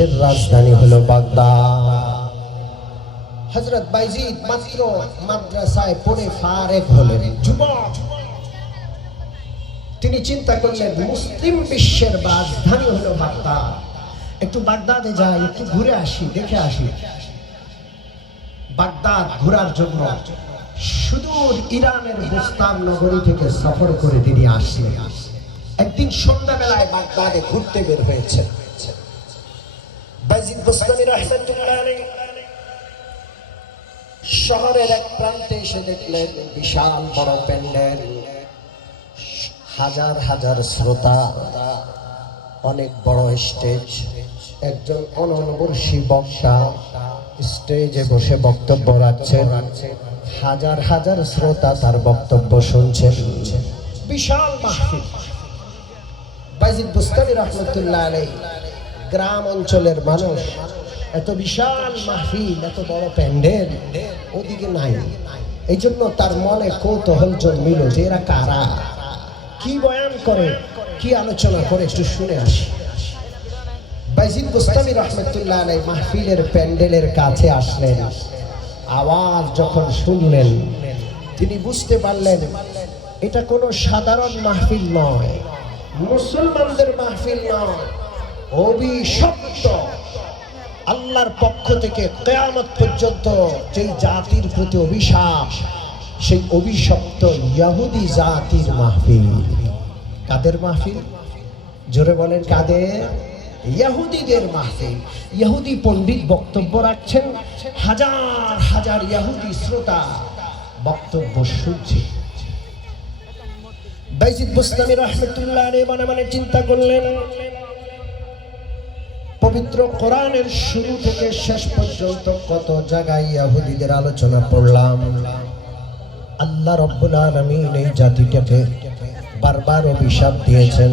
বিশ্বের রাজধানী হলো বাগদাদ। হযরত বাইজিদ মাত্র মাদ্রাসায় পড়ে ফারেগ হলেন, যুবক। তিনি চিন্তা করলেন মুসলিম বিশ্বের রাজধানী হলো বাগদাদ, একটু বাগদাদে যাই, একটু ঘুরে আসি, দেখে আসি। বাগদাদ ঘোরার জন্য সুদূর ইরানের বুস্তান নগরী থেকে সফর করে তিনি আসলেন। একদিন সন্ধ্যাবেলায় বাগদাদে ঘুরতে বের হয়েছে বাইজিদ বুস্তামি রাহমাতুল্লাহ আলাইহি। শহরের এক প্রান্তে এসে দেখলেন বিশাল বড় প্যান্ডেল, হাজার হাজার শ্রোতা, অনেক বড় স্টেজ, একজন অনবরসী বক্তা স্টেজে বসে বক্তব্য রাখছেন, হাজার হাজার শ্রোতা তার বক্তব্য শুনছেন। বিশাল মাহফিল। বাইজিদ বুস্তামি রাহমাতুল্লাহ আলাইহি গ্রাম অঞ্চলের মানুষ, এত বিশাল মাহফিল, এত বড় প্যান্ডেল ওদিকে নাই। এই জন্য তার মনে কৌতূহল জন্মিল যে এরা কারা, কি বয়ান করে, কি আলোচনা করে, একটু শুনে আসি। বাইজিদ বুস্তামি রাহমাতুল্লাহ আলাইহি মাহফিলের প্যান্ডেলের কাছে আসলেন। আওয়াজ যখন শুনলেন তিনি বুঝতে পারলেন এটা কোনো সাধারণ মাহফিল নয়, মুসলমানদের মাহফিল নয়, অভিশপ্ত আল্লাহর পক্ষ থেকে কিয়ামত পর্যন্ত যেই জাতির প্রতি অভিশাপ, সেই অভিশপ্ত ইহুদি জাতির মাহফিল। কাদের মাহফিল? জোরে বলেন কাদের? ইহুদিদের মাহফিল। ইহুদি পণ্ডিত বক্তব্য রাখছেন, হাজার হাজার ইহুদি শ্রোতা বক্তব্য শুনছে। বাইজিদ বুস্তামি রাহমাতুল্লাহ আলাইহি মনে মনে চিন্তা করলেন, পবিত্র কোরআনের শুরু থেকে শেষ পর্যন্ত কত জায়গায় ইহুদিদের আলোচনা পড়লাম। আল্লাহ রাব্বুল আলামিন এই জাতিটাকে বারবার অভিশাপ দিয়েছেন,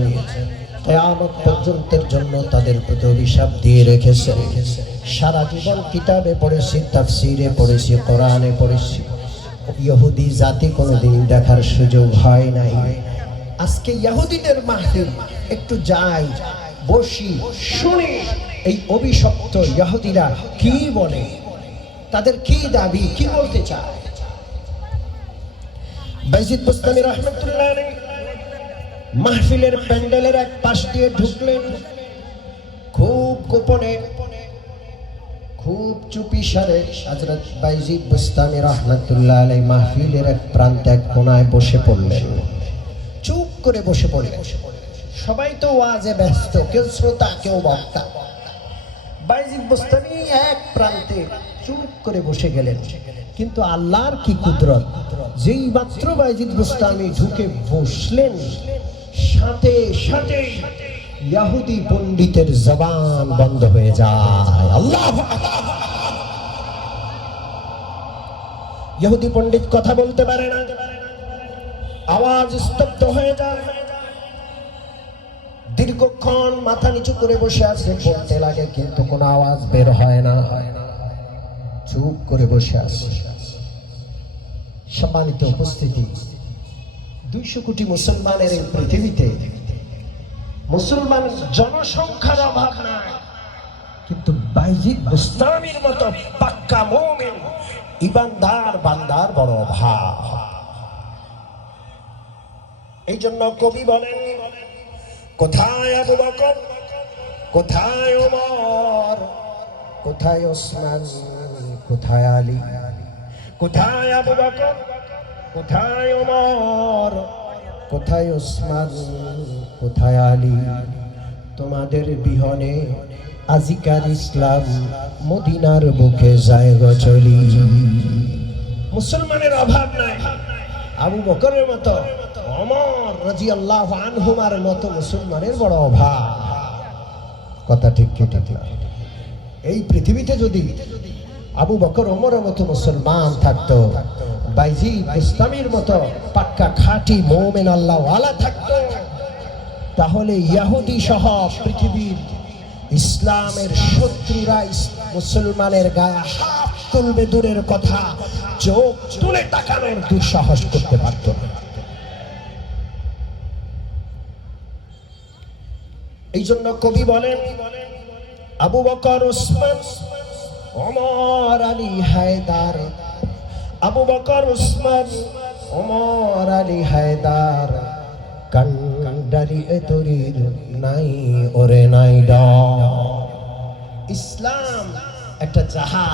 কিয়ামত পর্যন্তের জন্য তাদের প্রতি অভিশাপ দিয়ে রেখেছেন। সারা জীবন কিতাবে পড়েছি, তাফসীরে পড়েছি, কোরআনে পড়েছি, ইহুদি জাতি কোনোদিন দেখার সুযোগ হয় নাই। আজকে ইহুদিদের মাহফিল, একটু যাই, বসি, শুনি এই অভিশপ্ত ইহুদিরা কি বলে, তাদের কি দাবি, কি বলতে চায়। বাইজিদ বুস্তামি রাহমাতুল্লাহ আলাইহি মাহফিলের প্যান্ডেলের এক পাশ দিয়ে ঢুকলেন, খুব গোপনে, খুব চুপি সারে হযরত বাইজিদ বুস্তামি রাহমাতুল্লাহ আলাইহি মাহফিলের এক প্রান্তে এক কোণায় বসে পড়লেন, চুপ করে বসে পড়লেন। সবাই তো ওয়াজে ব্যস্ত, কেউ শ্রোতা, কেউ বক্তা। বাইজিদ বুস্তামি এক প্রান্তে চুপ করে বসে গেলেন। কিন্তু আল্লাহর কি কুদরত, যেই মাত্র বাইজিদ বুস্তামি ঢুকে বসলেন, সাথে সাথে ইহুদি পণ্ডিতের জবান বন্ধ হয়ে যায়। আল্লাহু আকবার। ইহুদি পণ্ডিত কথা বলতে পারে না, আওয়াজ স্তব্ধ হয়ে যায়। দীর্ঘক্ষণ মাথা নিচু করে বসে আছে, বলতে লাগে কিন্তু কোনো আওয়াজ বের হয় না, চুপ করে বসে আছে। সম্মানিত উপস্থিতি, 200 কোটি মুসলমানের এই পৃথিবীতে মুসলমান জনসংখ্যার অভাব নাই, কিন্তু বাইজিদ বুস্তামির মতো পাক্কা মুমিন ইমানদার বান্দার বড় অভাব। এই জন্য কবি বলেন, কোথায় আবু বকর, কোথায় ওমর, কোথায় ওসমান, কোথায় আলী, কোথায় আবু বকর, কোথায় ওমর, কোথায় ওসমান, কোথায় আলী, তোমাদের বিহনে আজিকার ইসলাম মদিনার বুকে যায় গো চলি। মুসলমানের অভাব নাই, আবু বকরের মতো, ওমর রাদিয়াল্লাহু আনহুমার মতো মুসলমানের বড় অভাব। কথা ঠিক কি ঠিক না? এই পৃথিবীতে যদি আবু বকর ওমরের মতো মুসলমান থাকতো, বাইজিদ বুস্তামির মতো পাক্কা খাঁটি মুমিন আল্লাহওয়ালা থাকতো, তাহলে ইহুদি সহ পৃথিবীর ইসলামের শত্রুরা মুসলমানের গায়ে হাত তুলবে দূরের কথা, চোখ তুলে তাকানোর দুঃসাহস করতে পারত না। এই জন্য কবি বলেন, আবু বকর উসমান ওমর আলী হায়দার, আবু বকর উসমান ওমর আলী হায়দার, কান্ডারি তরির নাই ওরে নাই ড। ইসলাম একটা জাহাজ।